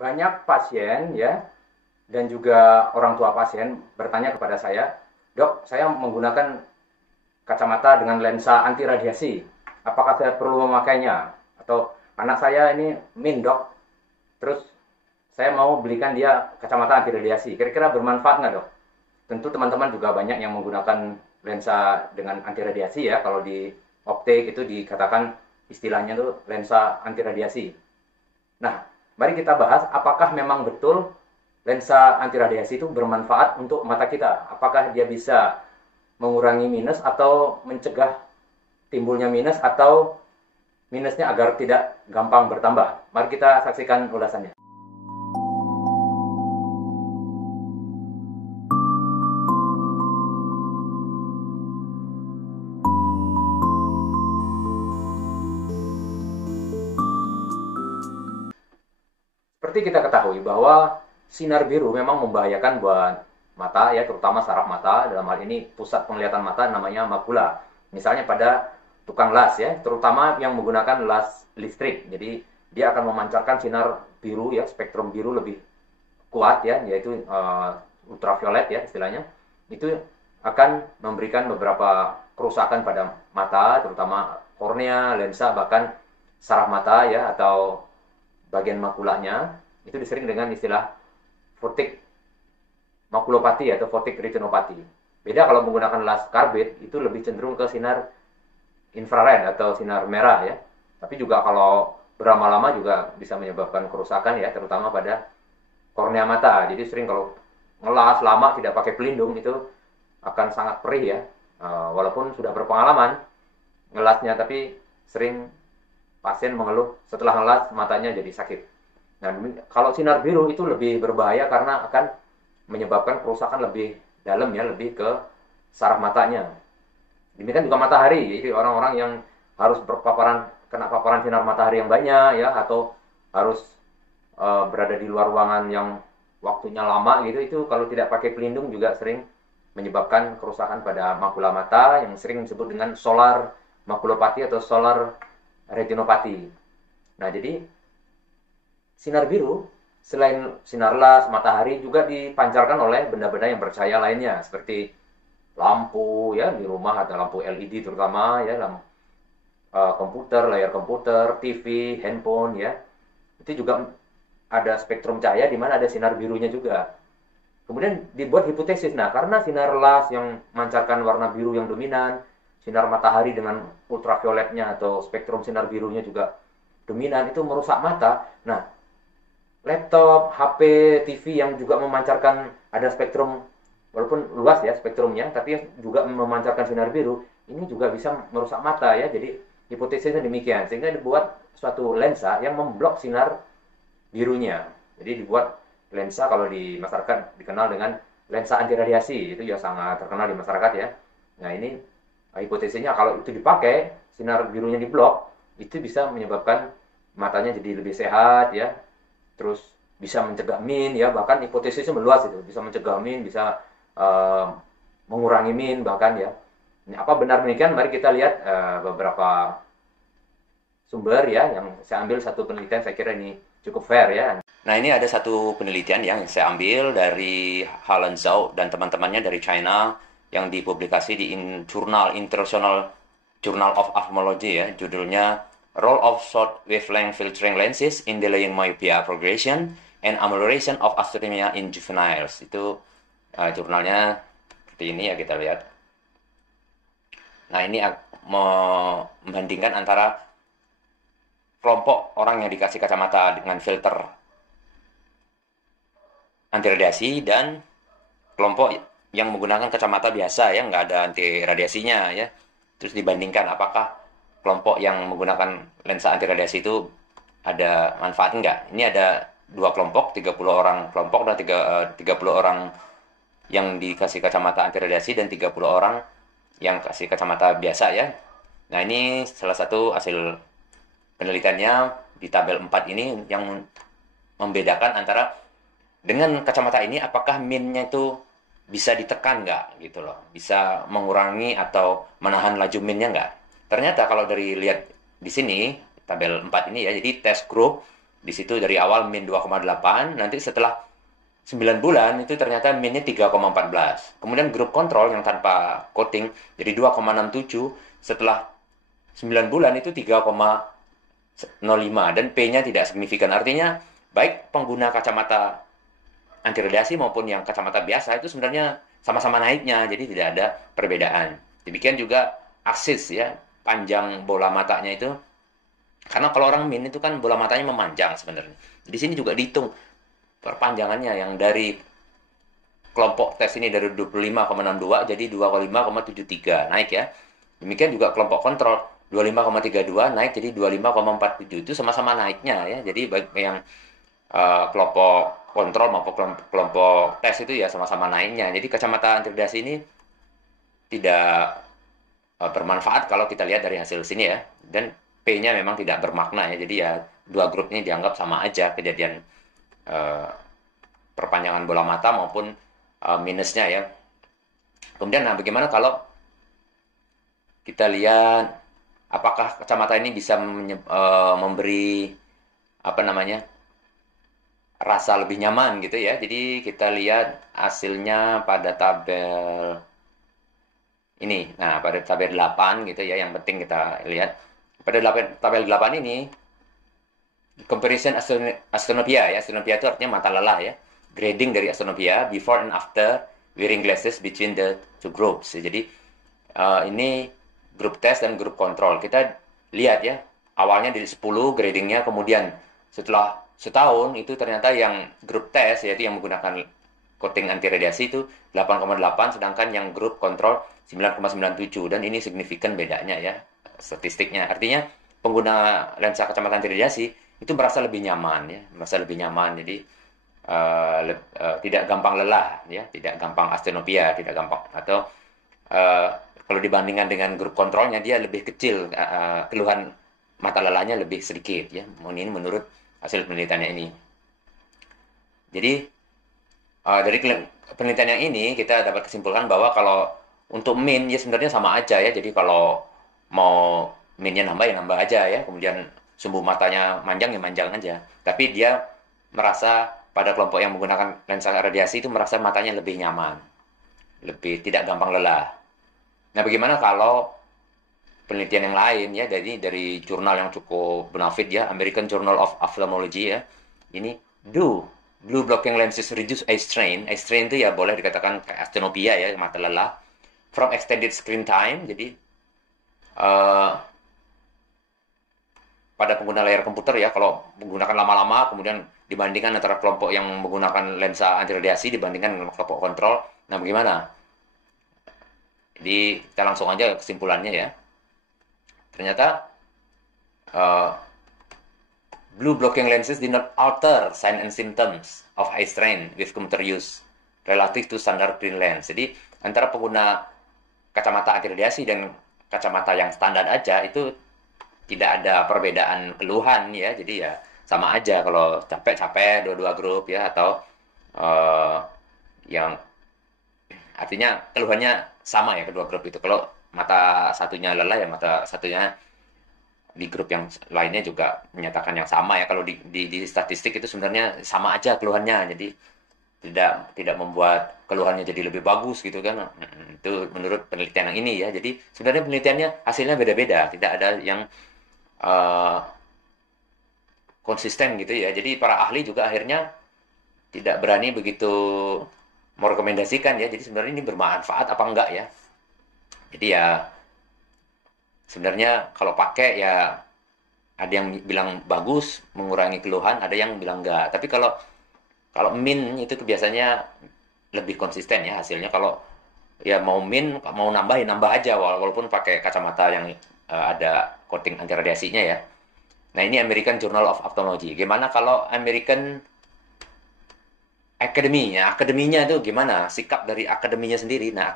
Banyak pasien ya dan juga orang tua pasien bertanya kepada saya, "Dok, saya menggunakan kacamata dengan lensa anti radiasi. Apakah saya perlu memakainya? Atau anak saya ini min, Dok. Terus saya mau belikan dia kacamata anti radiasi. Kira-kira bermanfaat nggak, Dok?" Tentu teman-teman juga banyak yang menggunakan lensa dengan anti radiasi ya. Kalau di optik itu dikatakan istilahnya tuh lensa anti radiasi. Nah, mari kita bahas apakah memang betul lensa anti radiasi itu bermanfaat untuk mata kita. Apakah dia bisa mengurangi minus atau mencegah timbulnya minus atau minusnya agar tidak gampang bertambah. Mari kita saksikan ulasannya. Seperti kita ketahui bahwa sinar biru memang membahayakan buat mata ya, terutama saraf mata. Dalam hal ini pusat penglihatan mata namanya makula. Misalnya pada tukang las ya, terutama yang menggunakan las listrik. Jadi dia akan memancarkan sinar biru ya, spektrum biru lebih kuat ya, yaitu ultraviolet ya istilahnya. Itu akan memberikan beberapa kerusakan pada mata, terutama kornea, lensa, bahkan saraf mata ya, atau bagian makulanya. Itu disering dengan istilah fotik makulopati atau fotik retinopati. Beda kalau menggunakan las karbit, itu lebih cenderung ke sinar infrared atau sinar merah ya. Tapi juga kalau berlama-lama juga bisa menyebabkan kerusakan ya, terutama pada kornea mata. Jadi sering kalau ngelas lama tidak pakai pelindung itu akan sangat perih ya. Walaupun sudah berpengalaman ngelasnya, tapi sering pasien mengeluh setelah ngelas matanya jadi sakit. Nah, kalau sinar biru itu lebih berbahaya karena akan menyebabkan kerusakan lebih dalam ya, lebih ke saraf matanya. Demikian juga matahari, jadi orang-orang yang harus kena paparan sinar matahari yang banyak ya, atau harus berada di luar ruangan yang waktunya lama gitu, itu kalau tidak pakai pelindung juga sering menyebabkan kerusakan pada makula mata yang sering disebut dengan solar makulopati atau solar retinopati. Nah, jadi sinar biru selain sinar las matahari juga dipancarkan oleh benda-benda yang bercahaya lainnya seperti lampu ya, di rumah ada lampu LED terutama ya, komputer, layar komputer, TV, handphone ya. Itu juga ada spektrum cahaya di mana ada sinar birunya juga. Kemudian dibuat hipotesis, nah karena sinar las yang memancarkan warna biru yang dominan, sinar matahari dengan ultravioletnya atau spektrum sinar birunya juga dominan, itu merusak mata. Nah, laptop, HP, TV yang juga memancarkan ada spektrum, walaupun luas ya spektrumnya, tapi juga memancarkan sinar biru, ini juga bisa merusak mata ya. Jadi hipotesisnya demikian, sehingga dibuat suatu lensa yang memblok sinar birunya. Jadi dibuat lensa, kalau di masyarakat dikenal dengan lensa anti radiasi, itu ya sangat terkenal di masyarakat ya. Nah, ini hipotesisnya kalau itu dipakai, sinar birunya diblok, itu bisa menyebabkan matanya jadi lebih sehat ya, terus bisa mencegah min ya, bahkan hipotesisnya meluas, itu bisa mencegah min, bisa mengurangi min bahkan ya. Ini apa benar demikian? Mari kita lihat beberapa sumber ya yang saya ambil. Satu penelitian saya kira ini cukup fair ya. Nah, ini ada satu penelitian yang saya ambil dari Halen Zhao dan teman-temannya dari China yang dipublikasi di Jurnal International Journal of Ophthalmology ya, judulnya Role of Short Wavelength Filtering Lenses in Delaying Myopia Progression and Amelioration of Astigmatism in Juveniles. Itu jurnalnya seperti ini ya, kita lihat. Nah, ini membandingkan antara kelompok orang yang dikasih kacamata dengan filter anti radiasi dan kelompok yang menggunakan kacamata biasa ya, nggak ada anti radiasinya ya. Terus dibandingkan apakah kelompok yang menggunakan lensa anti radiasi itu ada manfaat enggak. Ini ada dua kelompok, 30 orang kelompok dan 30 orang yang dikasih kacamata anti radiasi dan 30 orang yang kasih kacamata biasa ya. Nah, ini salah satu hasil penelitiannya di tabel 4 ini yang membedakan antara dengan kacamata ini apakah minnya itu bisa ditekan nggak gitu loh, bisa mengurangi atau menahan laju minnya nggak. Ternyata kalau dari lihat di sini tabel 4 ini ya, jadi test group Di situ dari awal min 2,8, nanti setelah 9 bulan itu ternyata minnya 3,14. Kemudian grup kontrol yang tanpa coating jadi 2,67, setelah 9 bulan itu 3,05 dan P-nya tidak signifikan. Artinya baik pengguna kacamata anti radiasi maupun yang kacamata biasa itu sebenarnya sama-sama naiknya, jadi tidak ada perbedaan. Demikian juga aksis ya, panjang bola matanya itu, karena kalau orang min itu kan bola matanya memanjang sebenarnya. Di sini juga dihitung perpanjangannya yang dari kelompok tes ini dari 25,62 jadi 25,73 naik ya. Demikian juga kelompok kontrol 25,32 naik jadi 25,47, itu sama-sama naiknya ya. Jadi bagi yang kelompok kontrol maupun kelompok tes itu ya sama-sama naiknya. Jadi kacamata anti radiasi ini tidak bermanfaat kalau kita lihat dari hasil sini ya. Dan P-nya memang tidak bermakna ya. Jadi ya dua grup ini dianggap sama aja kejadian perpanjangan bola mata maupun minusnya ya. Kemudian nah bagaimana kalau kita lihat apakah kacamata ini bisa memberi apa namanya rasa lebih nyaman gitu ya. Jadi kita lihat hasilnya pada tabel ini. Nah, pada tabel 8 gitu ya, yang penting kita lihat. Pada tabel 8 ini, comparison astronopia ya. Astronopia itu artinya mata lelah ya. Grading dari astronopia, before and after wearing glasses between the two groups. Jadi, ini grup test dan grup kontrol. Kita lihat ya, awalnya dari 10 gradingnya, kemudian setelah setahun itu ternyata yang grup tes yaitu yang menggunakan coating anti radiasi itu 8,8, sedangkan yang grup kontrol 9,97, dan ini signifikan bedanya ya statistiknya. Artinya pengguna lensa kacamata anti radiasi itu merasa lebih nyaman ya, merasa lebih nyaman. Jadi tidak gampang lelah ya, tidak gampang asthenopia, tidak gampang, atau kalau dibandingkan dengan grup kontrolnya dia lebih kecil, keluhan mata lelahnya lebih sedikit ya. Ini menurut hasil penelitiannya ini. Jadi dari penelitian yang ini kita dapat kesimpulan bahwa kalau untuk min ya sebenarnya sama aja ya. Jadi kalau mau minnya nambah ya nambah aja ya. Kemudian sumbu matanya manjang ya manjang aja. Tapi dia merasa pada kelompok yang menggunakan lensa radiasi itu merasa matanya lebih nyaman, lebih tidak gampang lelah. Nah, bagaimana kalau penelitian yang lain ya, dari jurnal yang cukup benefit ya, American Journal of Ophthalmology ya. Ini blue blocking lenses reduce eye strain. Eye strain itu ya boleh dikatakan kayak asthenopia ya, mata lelah from extended screen time. Jadi pada pengguna layar komputer ya, kalau menggunakan lama-lama, kemudian dibandingkan antara kelompok yang menggunakan lensa anti radiasi dibandingkan dengan kelompok kontrol. Nah, bagaimana? Jadi kita langsung aja kesimpulannya ya. Ternyata blue blocking lenses did not alter sign and symptoms of eye strain with computer use relative to standard green lens. Jadi antara pengguna kacamata anti radiasi dan kacamata yang standar aja itu tidak ada perbedaan keluhan ya. Jadi ya sama aja kalau capek-capek dua-dua grup ya, atau yang artinya keluhannya sama ya kedua grup itu. Kalau mata satunya lelah ya mata satunya di grup yang lainnya juga menyatakan yang sama ya. Kalau di statistik itu sebenarnya sama aja keluhannya, jadi tidak membuat keluhannya jadi lebih bagus gitu kan. Itu menurut penelitian yang ini ya. Jadi sebenarnya penelitiannya hasilnya beda-beda, tidak ada yang konsisten gitu ya. Jadi para ahli juga akhirnya tidak berani begitu merekomendasikan ya. Jadi sebenarnya ini bermanfaat apa enggak ya. Jadi ya sebenarnya kalau pakai ya ada yang bilang bagus, mengurangi keluhan, ada yang bilang enggak. Tapi kalau min itu biasanya lebih konsisten ya hasilnya. Kalau ya mau min, mau nambah ya nambah aja walaupun pakai kacamata yang ada coating anti radiasinya ya. Nah, ini American Journal of Ophthalmology. Gimana kalau American Academy ya? Akademinya itu gimana? Sikap dari akademinya sendiri. Nah,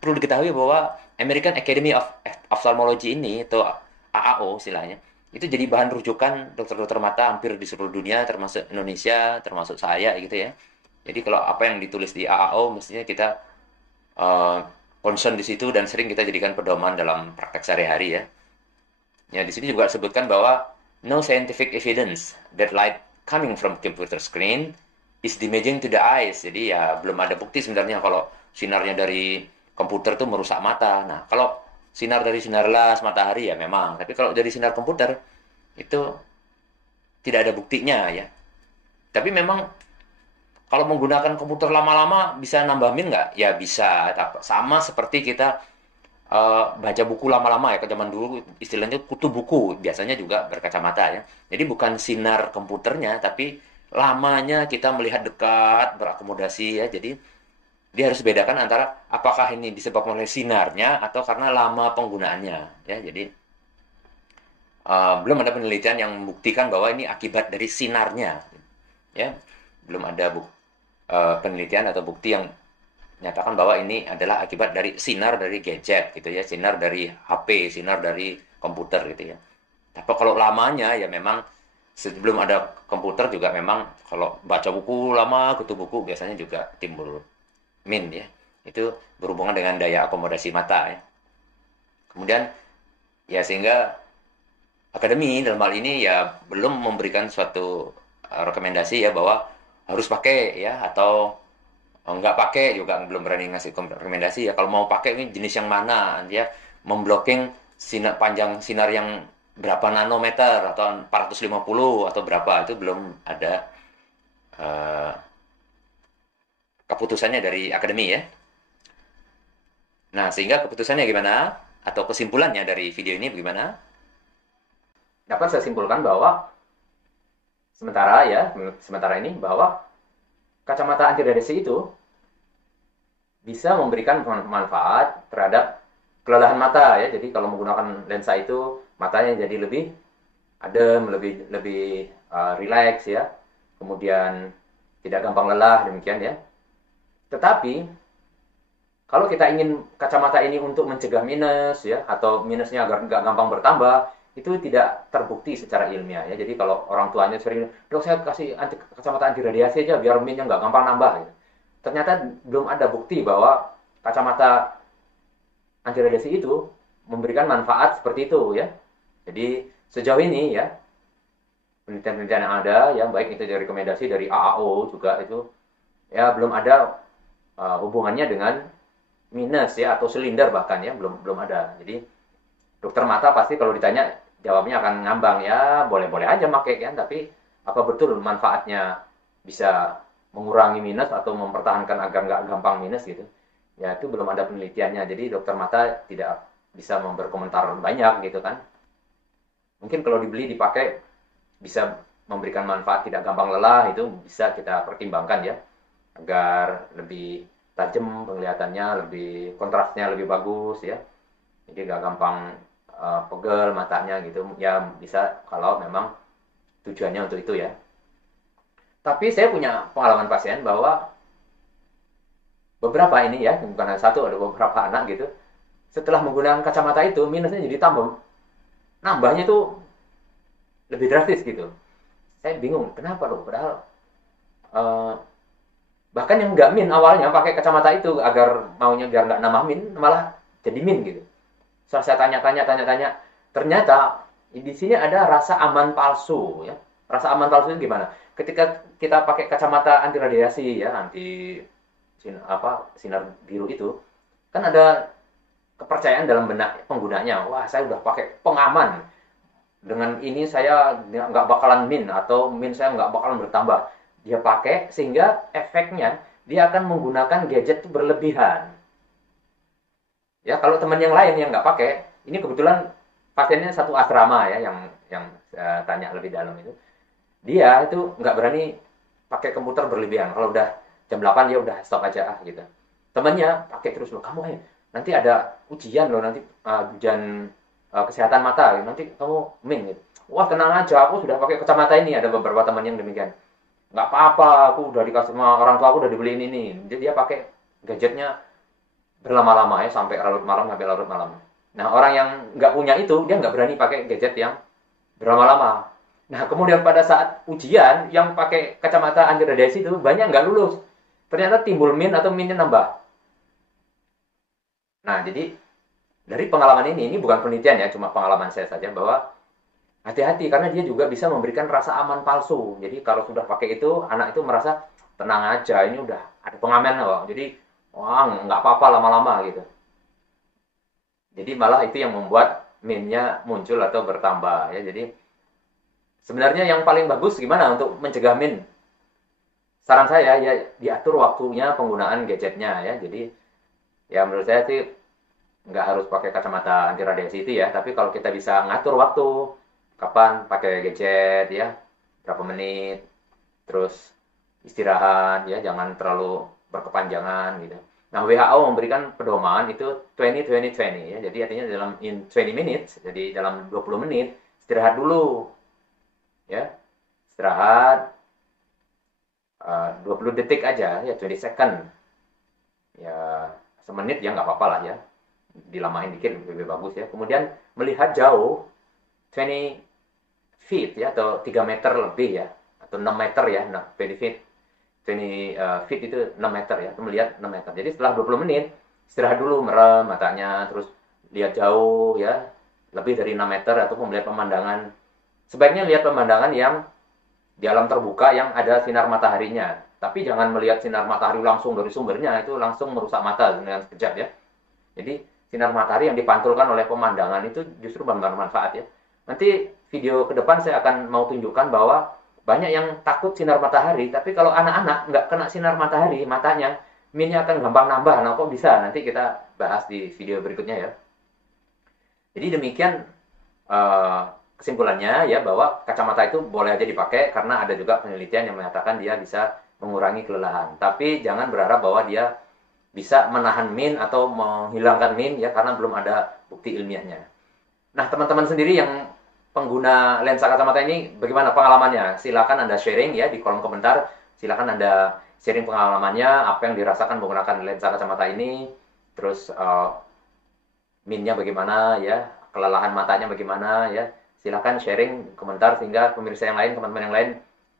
perlu diketahui bahwa American Academy of Ophthalmology ini atau AAO istilahnya itu jadi bahan rujukan dokter-dokter mata hampir di seluruh dunia, termasuk Indonesia, termasuk saya gitu ya. Jadi kalau apa yang ditulis di AAO mestinya kita concern di situ dan sering kita jadikan pedoman dalam praktek sehari-hari ya. Ya, di sini juga disebutkan bahwa no scientific evidence that light coming from computer screen is damaging to the eyes. Jadi ya belum ada bukti sebenarnya kalau sinarnya dari komputer tuh merusak mata. Nah, kalau sinar dari sinar las matahari ya memang, tapi kalau dari sinar komputer itu tidak ada buktinya ya. Tapi memang kalau menggunakan komputer lama-lama bisa nambah min nggak? Ya bisa. Sama seperti kita baca buku lama-lama ya. Ke zaman dulu istilahnya kutu buku. Biasanya juga berkacamata ya. Jadi bukan sinar komputernya, tapi lamanya kita melihat dekat, berakomodasi ya. Jadi dia harus bedakan antara apakah ini disebabkan oleh sinarnya atau karena lama penggunaannya ya. Jadi belum ada penelitian yang membuktikan bahwa ini akibat dari sinarnya ya. Belum ada penelitian atau bukti yang menyatakan bahwa ini adalah akibat dari sinar dari gadget gitu ya, sinar dari HP, sinar dari komputer gitu ya. Tapi kalau lamanya ya memang sebelum ada komputer juga memang kalau baca buku lama, kutu buku biasanya juga timbul min ya. Itu berhubungan dengan daya akomodasi mata ya. Kemudian ya sehingga akademi dalam hal ini ya belum memberikan suatu rekomendasi ya bahwa harus pakai ya atau nggak pakai juga belum berani ngasih rekomendasi ya. Kalau mau pakai ini jenis yang mana ya, memblocking sinar panjang sinar yang berapa nanometer atau 450 atau berapa, itu belum ada keputusannya dari akademi ya. Nah, sehingga keputusannya gimana atau kesimpulannya dari video ini bagaimana? Dapat saya simpulkan bahwa sementara ini bahwa kacamata anti radiasi itu bisa memberikan manfaat terhadap kelelahan mata ya. Jadi kalau menggunakan lensa itu matanya jadi lebih adem, lebih rileks ya. Kemudian tidak gampang lelah demikian ya. Tetapi kalau kita ingin kacamata ini untuk mencegah minus ya, atau minusnya agar nggak gampang bertambah, itu tidak terbukti secara ilmiah ya. Jadi kalau orang tuanya sering, dok saya kasih kacamata anti radiasi aja biar minnya nggak gampang nambah. Gitu. Ternyata belum ada bukti bahwa kacamata anti radiasi itu memberikan manfaat seperti itu ya. Jadi sejauh ini ya penelitian-penelitian yang ada, yang baik itu dari rekomendasi dari AAO juga itu ya belum ada hubungannya dengan minus ya atau silinder bahkan ya belum ada. Jadi dokter mata pasti kalau ditanya jawabnya akan ngambang ya, boleh-boleh aja pakai kan, tapi apa betul manfaatnya bisa mengurangi minus atau mempertahankan agar nggak gampang minus gitu? Ya itu belum ada penelitiannya. Jadi dokter mata tidak bisa berkomentar banyak gitu kan. Mungkin kalau dibeli dipakai bisa memberikan manfaat tidak gampang lelah, itu bisa kita pertimbangkan ya agar lebih tajam penglihatannya, lebih kontrasnya lebih bagus ya. Jadi nggak gampang pegel matanya gitu ya, bisa kalau memang tujuannya untuk itu ya. Tapi saya punya pengalaman pasien bahwa beberapa ini ya, bukan hanya satu, ada beberapa anak gitu, setelah menggunakan kacamata itu minusnya jadi nambahnya itu lebih drastis gitu. Saya bingung kenapa loh, padahal bahkan yang nggak min awalnya pakai kacamata itu agar maunya biar nggak nambah min, malah jadi min gitu. Setelah saya tanya, ternyata di sini ada rasa aman palsu ya. Rasa aman palsu itu gimana? Ketika kita pakai kacamata anti radiasi ya, sinar biru itu, kan ada kepercayaan dalam benak penggunanya. Wah, saya udah pakai pengaman. Dengan ini saya nggak bakalan min atau min saya nggak bakalan bertambah. Dia pakai sehingga efeknya dia akan menggunakan gadget itu berlebihan. Ya, kalau teman yang lain yang nggak pakai, ini kebetulan pasiennya satu asrama ya, yang tanya lebih dalam itu, dia itu nggak berani pakai komputer berlebihan. Kalau udah jam 8 ya udah stop aja gitu. Temannya pakai terus loh, kamu nanti ada ujian loh, nanti ujian kesehatan mata, nanti kamu min gitu. Wah tenang aja, aku sudah pakai kacamata ini. Ada beberapa teman yang demikian. Nggak apa-apa, aku udah dikasih sama orang tua, aku udah dibeliin ini. Jadi dia pakai gadgetnya berlama-lama ya, sampai larut malam. Nah, orang yang nggak punya itu, dia nggak berani pakai gadget yang berlama-lama. Nah, kemudian pada saat ujian, yang pakai kacamata anti radiasi itu banyak nggak lulus. Ternyata timbul min atau minnya nambah. Nah, jadi dari pengalaman ini bukan penelitian ya, cuma pengalaman saya saja, bahwa hati-hati karena dia juga bisa memberikan rasa aman palsu. Jadi kalau sudah pakai itu, anak itu merasa tenang aja, ini udah ada pengaman loh. Jadi wah nggak apa-apa lama-lama gitu. Jadi malah itu yang membuat minnya muncul atau bertambah ya. Jadi sebenarnya yang paling bagus gimana untuk mencegah min? Saran saya ya diatur waktunya penggunaan gadgetnya ya. Jadi ya menurut saya sih nggak harus pakai kacamata anti radiasi itu ya. Tapi kalau kita bisa ngatur waktu, kapan pakai gadget ya, berapa menit, terus istirahat ya, jangan terlalu berkepanjangan gitu. Nah, WHO memberikan pedoman itu 20-20-20 ya. Jadi artinya dalam in 20 minutes, jadi dalam 20 menit istirahat dulu ya. Istirahat 20 detik aja ya, 20 second. Ya, semenit ya nggak apa-apa lah ya. Dilamain dikit lebih bagus ya. Kemudian melihat jauh 20 feet ya, atau 3 meter lebih ya, atau 6 meter ya. Nah, 20 feet 20 feet itu 6 meter ya, itu melihat 6 meter. Jadi setelah 20 menit istirahat dulu, merem matanya, terus lihat jauh ya, lebih dari 6 meter, atau melihat pemandangan. Sebaiknya lihat pemandangan yang di alam terbuka yang ada sinar mataharinya. Tapi jangan melihat sinar matahari langsung dari sumbernya, itu langsung merusak mata dengan sekejap ya. Jadi sinar matahari yang dipantulkan oleh pemandangan itu justru bermanfaat ya. Nanti video ke depan saya akan mau tunjukkan bahwa banyak yang takut sinar matahari, tapi kalau anak-anak nggak kena sinar matahari, matanya, minnya akan gampang nambah. Nah, kok bisa? Nanti kita bahas di video berikutnya ya. Jadi demikian kesimpulannya ya, bahwa kacamata itu boleh aja dipakai karena ada juga penelitian yang mengatakan dia bisa mengurangi kelelahan. Tapi jangan berharap bahwa dia bisa menahan min atau menghilangkan min ya, karena belum ada bukti ilmiahnya. Nah, teman-teman sendiri yang pengguna lensa kacamata ini bagaimana pengalamannya? Silakan Anda sharing ya di kolom komentar. Silakan Anda sharing pengalamannya, apa yang dirasakan menggunakan lensa kacamata ini. Terus minnya bagaimana ya, kelelahan matanya bagaimana ya. Silakan sharing komentar sehingga pemirsa yang lain, teman-teman yang lain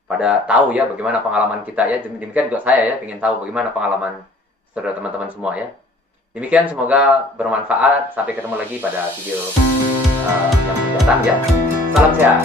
pada tahu ya bagaimana pengalaman kita ya. Demikian juga saya ya, ingin tahu bagaimana pengalaman saudara teman-teman semua ya. Demikian, semoga bermanfaat. Sampai ketemu lagi pada video yang mendatang ya. Salam sehat.